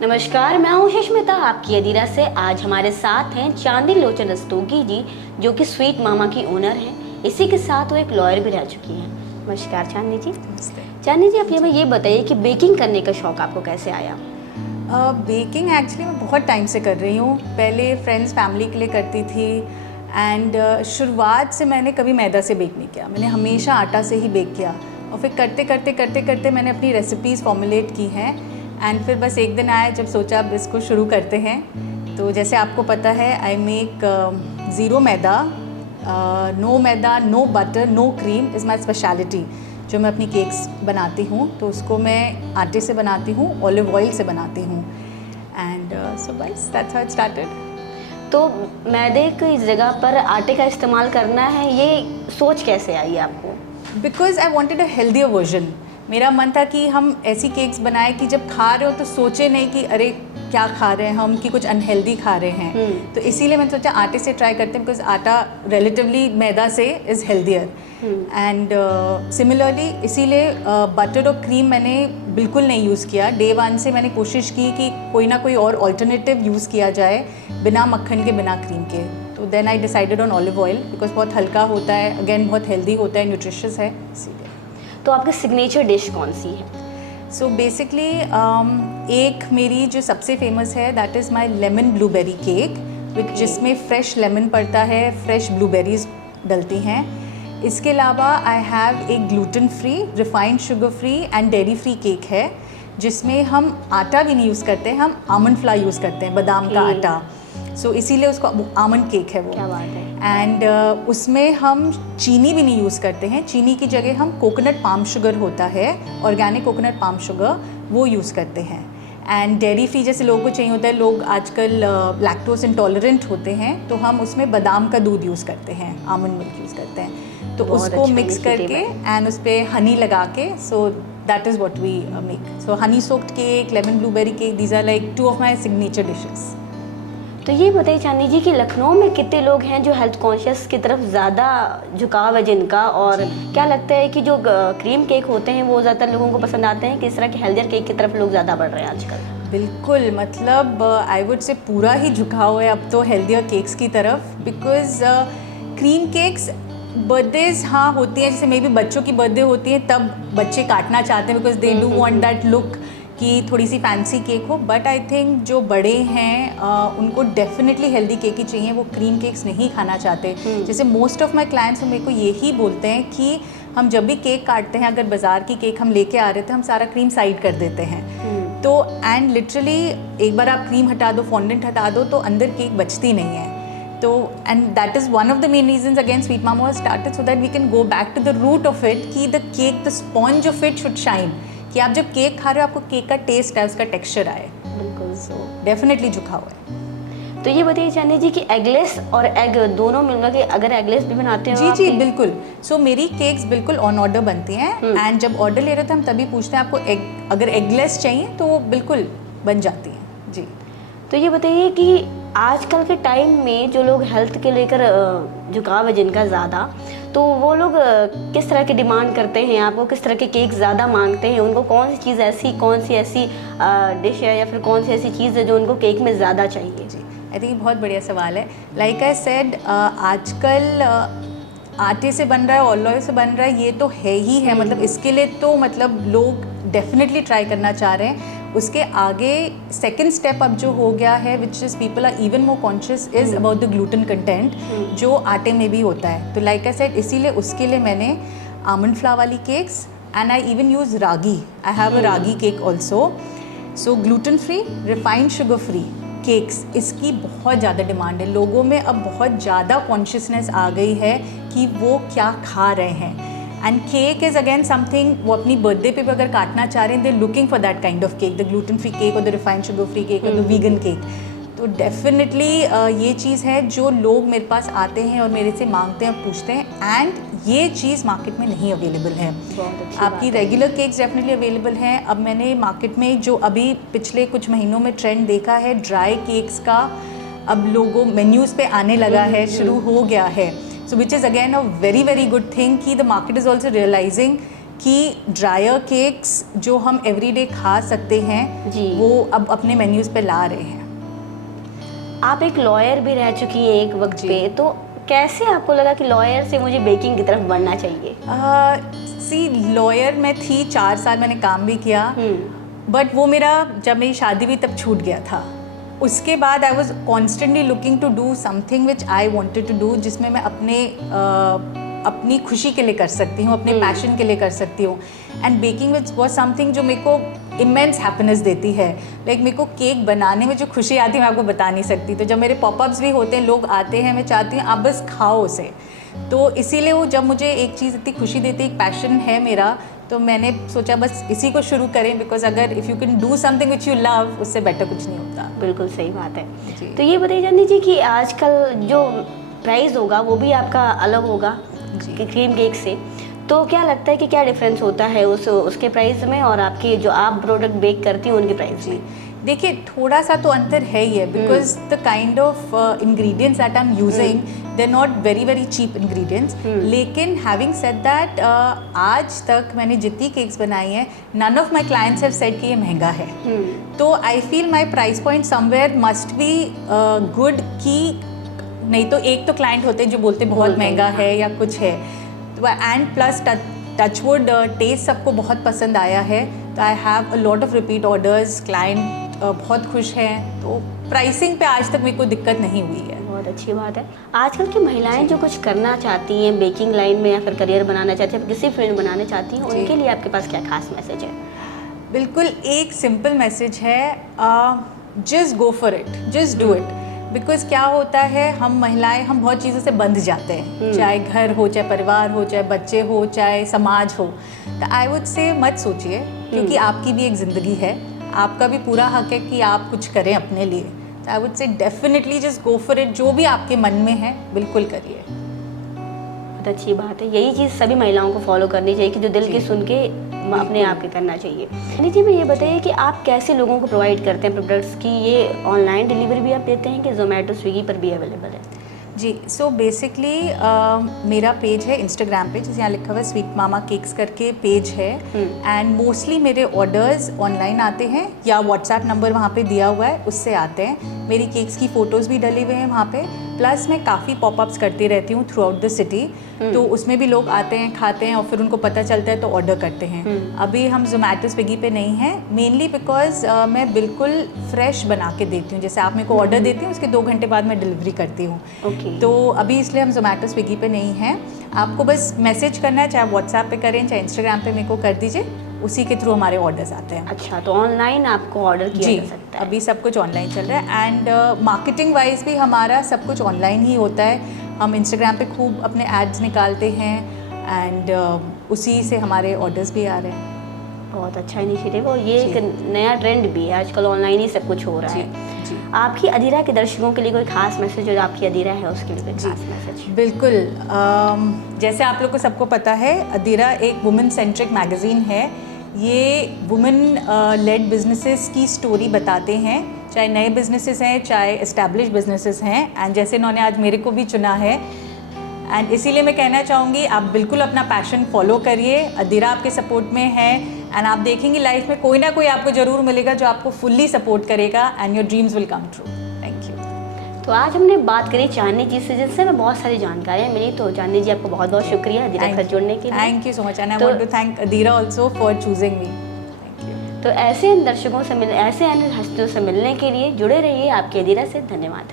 नमस्कार, मैं हूँ सुष्मिता आपकी अदीरा से। आज हमारे साथ हैं चांदी लोचन रस्तोगी जी, जो कि स्वीट मामा की ओनर हैं। इसी के साथ वो एक लॉयर भी रह चुकी हैं। नमस्कार चांदी जी। चांदी जी, आप हमें ये बताइए कि बेकिंग करने का शौक़ आपको कैसे आया? बेकिंग एक्चुअली मैं बहुत टाइम से कर रही हूँ। पहले फ्रेंड्स फैमिली के लिए करती थी एंड शुरुआत से मैंने कभी मैदा से बेक नहीं किया। मैंने हमेशा आटा से ही बेक किया और फिर करते करते मैंने अपनी रेसिपीज़ फॉर्मुलेट की हैं। एंड फिर बस एक दिन आया जब सोचा अब इसको शुरू करते हैं। तो जैसे आपको पता है, I make zero maida, no maida, no butter, no cream is my speciality. जो मैं अपनी केक्स बनाती हूँ तो उसको मैं आटे से बनाती हूँ, ऑलिव ऑयल से बनाती हूँ। एंड सो बस दैट्स हाउ इट स्टार्टेड। तो मैदे की जगह पर आटे का इस्तेमाल करना है, ये सोच कैसे आई आपको? Because I wanted a healthier version. मेरा मन था कि हम ऐसी केक्स बनाएं कि जब खा रहे हो तो सोचे नहीं कि अरे क्या खा रहे हैं हम, कि कुछ अनहेल्दी खा रहे हैं। तो इसीलिए मैंने सोचा आटे से ट्राई करते हैं, बिकॉज आटा रिलेटिवली मैदा से इज़ हेल्दियर। एंड सिमिलरली इसीलिए बटर और क्रीम मैंने बिल्कुल नहीं यूज़ किया। डे वन से मैंने कोशिश की कि कोई ना कोई और ऑल्टरनेटिव यूज़ किया जाए, बिना मक्खन के, बिना क्रीम के। तो then I decided on olive oil, because बहुत हल्का होता है, अगेन बहुत हेल्दी होता है, न्यूट्रिशियस है, इसीलिए। तो आपकी सिग्नेचर डिश कौन सी है? सो बेसिकली एक मेरी जो सबसे फेमस है that is my lemon blueberry cake, जिसमें फ्रेश लेमन पड़ता है, फ्रेश ब्लूबेरीज डलती हैं। इसके अलावा आई हैव एक gluten free, refined sugar free and dairy free cake है, जिसमें हम आटा भी नहीं यूज़ करते, हम आमंड फ्लावर यूज़ करते हैं, बादाम का आटा। सो इसीलिए उसको आमंड केक है वो। क्या बात है। एंड उसमें हम चीनी भी नहीं यूज़ करते हैं। चीनी की जगह हम कोकोनट पाम शुगर होता है, ऑर्गेनिक कोकोनट पाम शुगर, वो यूज़ करते हैं। एंड डेयरी फ्री जैसे लोगों को चाहिए होता है, लोग आजकल लैक्टोज इंटॉलरेंट होते हैं, तो हम उसमें बादाम का दूध यूज़ करते हैं, आमंड मिल्क यूज़ करते हैं। तो उसको मिक्स करके एंड उस पर हनी लगा के, so that is what we make. So honey soaked cake, lemon blueberry cake, these are like two of my signature dishes. तो ये बताइए चांदी जी कि लखनऊ में कितने लोग हैं जो हेल्थ कॉन्शियस की तरफ ज़्यादा झुकाव है जिनका, और क्या लगता है कि जो क्रीम केक होते हैं वो ज़्यादातर लोगों को पसंद आते हैं, किस तरह के हेल्थियर केक की तरफ लोग ज़्यादा बढ़ रहे हैं आजकल? बिल्कुल, मतलब आई वुड से पूरा ही झुकाव है अब तो हेल्थियर केक्स की तरफ, बिकॉज क्रीम केक्स बर्थडेज हाँ होती हैं, जैसे मे बी बच्चों की बर्थडे होती है तब बच्चे काटना चाहते हैं, because they do want that look कि थोड़ी सी फैंसी केक हो। बट आई थिंक जो बड़े हैं उनको डेफिनेटली हेल्दी केक ही चाहिए, वो क्रीम केक्स नहीं खाना चाहते। जैसे मोस्ट ऑफ माई क्लाइंट्स मेरे को यही बोलते हैं कि हम जब भी केक काटते हैं, अगर बाज़ार की केक हम लेके आ रहे थे, हम सारा क्रीम साइड कर देते हैं। तो एंड लिटरली एक बार आप क्रीम हटा दो, फॉन्डेंट हटा दो, तो अंदर केक बचती नहीं है। तो and that is one of the main reasons again Sweet Mama was started, so that we can go back to the root of it, कि the cake, the sponge of it should shine, कि आप जब cake खा रहे हो आपको cake का test है, उसका टेक्सचर आए। बिल्कुल। सो डेफिनेटली झुकाव है। तो ये बताइए चांदी जी कि एगलेस और एग दोनों मिलकर के अगर एगलेस भी बनाते हैं? जी बिल्कुल। सो मेरी केक्स बिल्कुल ऑन ऑर्डर बनती हैं, एंड जब ऑर्डर ले रहे थे हम तभी पूछते हैं आपको एग, अगर एगलेस चाहिए तो वो बिल्कुल बन जाती हैं। जी। तो ये बताइए कि आजकल के टाइम में जो लोग हेल्थ के लेकर झुकाव है जिनका ज़्यादा, तो वो लोग किस तरह की डिमांड करते हैं? आपको किस तरह के केक ज़्यादा मांगते हैं? उनको कौन सी चीज़ ऐसी, कौन सी ऐसी डिश है या फिर कौन सी ऐसी चीज़ है जो उनको केक में ज़्यादा चाहिए? जी, आई थिंक बहुत बढ़िया सवाल है। लाइक आई सेड, आजकल आटे से बन रहा है, ऑलिव ऑयल से बन रहा है, ये तो है ही है। मतलब इसके लिए तो मतलब लोग डेफिनेटली ट्राई करना चाह रहे हैं। उसके आगे सेकंड स्टेप अब जो हो गया है, which is people are even more conscious, is about the gluten content, जो आटे में भी होता है। तो लाइक आई सेड, इसीलिए उसके लिए मैंने आमंड फ्लावर वाली cakes, and I even use ragi, I have a ragi cake also. So gluten free, refined sugar free cakes, इसकी बहुत ज़्यादा डिमांड है। लोगों में अब बहुत ज़्यादा कॉन्शियसनेस आ गई है कि वो क्या खा रहे हैं। And cake is again something, वो अपनी बर्थडे पे भी अगर काटना चाह रहे हैं, they looking for that kind of cake, the gluten free cake और the refined sugar free cake और द वीगन केक। तो डेफिनेटली ये चीज़ है जो लोग मेरे पास आते हैं और मेरे से मांगते हैं और पूछते हैं, एंड ये चीज़ मार्केट में नहीं अवेलेबल है। आपकी रेगुलर केक्स डेफिनेटली अवेलेबल हैं। अब मैंने मार्केट में जो अभी पिछले कुछ महीनों में ट्रेंड देखा है ड्राई केक्स का, अब लोगों मेन्यूज़ पे आने लगा है, शुरू हो गया है। So which is again a very very good thing कि the market is also realizing कि ड्रायर केक्स जो हम एवरीडे खा सकते हैं जी। वो अब अपने मेन्यूज़ पे ला रहे हैं। आप एक लॉयर भी रह चुकी हैं एक वक्त जी। पे, तो कैसे आपको लगा कि लॉयर से मुझे बेकिंग की तरफ बढ़ना चाहिए? सी लॉयर मैं थी, 4 साल मैंने काम भी किया, बट वो मेरा जब मेरी शादी हुई तब छूट गया था। उसके बाद I was constantly looking to do something which I wanted to do, जिसमें मैं अपनी खुशी के लिए कर सकती हूँ, अपने पैशन के लिए कर सकती हूँ। And baking which was something जो मेरे को इमेंस हैप्पीनेस देती है। लाइक मेरे को केक बनाने में जो खुशी आती है मैं आपको बता नहीं सकती। तो जब मेरे पॉपअप्स भी होते हैं, लोग आते हैं, मैं चाहती हूँ आप बस खाओ उसे। तो इसीलिए वो जब मुझे एक चीज़ इतनी खुशी देती है, एक पैशन है मेरा, तो मैंने सोचा बस इसी को शुरू करें। बिकॉज अगर if you can do something which you love, उससे बेटर कुछ नहीं होता। बिल्कुल सही बात है। जी। तो ये बताइए जानी जी कि आजकल जो प्राइस होगा वो भी आपका अलग होगा जी। क्रीम केक से, तो क्या लगता है कि क्या डिफरेंस होता है उसके प्राइस में और आपकी जो आप प्रोडक्ट बेक करती हैं उनके प्राइस में? देखिए थोड़ा सा तो अंतर है ही है, because the kind of ingredients that I am using they are not very very cheap ingredients. लेकिन हैविंग सेड दैट, आज तक मैंने जितनी केक्स बनाई हैं, none of my clients have said कि ये महंगा है। तो I feel my price point somewhere must be good. कि नहीं तो एक तो क्लाइंट होते हैं जो बोलते बहुत महंगा है या कुछ है, एंड प्लस टचवुड टेस्ट सबको बहुत पसंद आया है। तो I have a lot of repeat orders, client बहुत खुश हैं। तो प्राइसिंग पे आज तक मेरे को दिक्कत नहीं हुई है। बहुत अच्छी बात है। आजकल की महिलाएं जो कुछ करना चाहती हैं बेकिंग लाइन में या फिर करियर बनाना चाहती हैं, किसी फील्ड में बनाना चाहती हैं, उनके लिए आपके पास क्या खास मैसेज है? बिल्कुल एक सिंपल मैसेज है, just go for it, just do it. Because क्या होता है, हम महिलाएं हम बहुत चीज़ों से बंध जाते हैं, चाहे घर हो, चाहे परिवार हो, चाहे बच्चे हो, चाहे समाज हो। तो आई वुड से मत सोचिए, क्योंकि आपकी भी एक ज़िंदगी है, आपका भी पूरा हक है कि आप कुछ करें अपने लिए। तो I would say definitely just go for it. जो भी आपके मन में है बिल्कुल करिए। बहुत अच्छी बात है। यही चीज़ सभी महिलाओं को फॉलो करनी चाहिए कि जो दिल की सुन के अपने आप के करना चाहिए। यानी जी मैं ये बताइए कि आप कैसे लोगों को प्रोवाइड करते हैं प्रोडक्ट्स की? ये ऑनलाइन डिलीवरी भी आप देते हैं कि जोमेटो स्विगी पर भी अवेलेबल है? जी, सो बेसिकली मेरा पेज है इंस्टाग्राम पे, जिसे यहाँ लिखा हुआ है स्वीट मामा केक्स करके पेज है। एंड मोस्टली मेरे ऑर्डर्स ऑनलाइन आते हैं या व्हाट्सएप नंबर वहाँ पे दिया हुआ है उससे आते हैं। मेरी केक्स की फ़ोटोज़ भी डली हुए हैं वहाँ पे। प्लस मैं काफ़ी पॉपअप्स करती रहती हूँ थ्रू आउट द सिटी, तो उसमें भी लोग आते हैं, खाते हैं और फिर उनको पता चलता है तो ऑर्डर करते हैं। अभी हम जोमेटो स्विगी पे नहीं हैं, मेनली बिकॉज मैं बिल्कुल फ्रेश बना के देती हूँ। जैसे आप मेरे को ऑर्डर देती हूँ, उसके 2 घंटे बाद मैं डिलीवरी करती हूँ। तो अभी इसलिए हम जोमेटो स्विगी पे नहीं हैं। आपको बस मैसेज करना है, चाहे व्हाट्सएप पे करें चाहे इंस्टाग्राम पे मेरे को कर दीजिए, उसी के थ्रू हमारे ऑर्डर्स आते हैं। अच्छा, तो ऑनलाइन आपको ऑर्डर किया जा सकता है? अभी सब कुछ ऑनलाइन चल रहा है। एंड मार्केटिंग वाइज भी हमारा सब कुछ ऑनलाइन ही होता है। हम इंस्टाग्राम पे खूब अपने एड्स निकालते हैं एंड उसी से हमारे ऑर्डर्स भी आ रहे हैं। बहुत अच्छा इनिशिएटिव, और ये एक नया ट्रेंड भी है, आजकल ऑनलाइन ही सब कुछ हो रहा है। आपकी अधीरा के दर्शकों के लिए कोई खास मैसेज, जो आपकी अधीरा है उसके लिए कोई खास मैसेज? बिल्कुल, जैसे आप लोग को सबको पता है, अधीरा एक वुमेन सेंट्रिक मैगज़ीन है। ये वुमेन लेड बिजनेसेस की स्टोरी बताते हैं, चाहे नए बिजनेसेस हैं चाहे एस्टैब्लिश बिजनेसेस हैं। एंड जैसे इन्होंने आज मेरे को भी चुना है, एंड इसीलिए मैं कहना चाहूँगी आप बिल्कुल अपना पैशन फॉलो करिए। अधीरा आपके सपोर्ट में है एंड आप देखेंगे लाइफ में कोई ना कोई आपको ज़रूर मिलेगा जो आपको फुल्ली सपोर्ट करेगा and your dreams will come true. Thank you. तो आज हमने बात करी चांदनी जी से, जिनसे हमें बहुत सारी जानकारियाँ मिली। तो चांदनी जी आपको बहुत बहुत शुक्रिया अधीरा के साथ जुड़ने के लिए। Thank you so much and I want to thank Adhira also for choosing me. Thank you. तो ऐसे दर्शकों से ऐसे हस्तियों से मिलने के लिए जुड़े रहिए आपकी अधीरा से। धन्यवाद।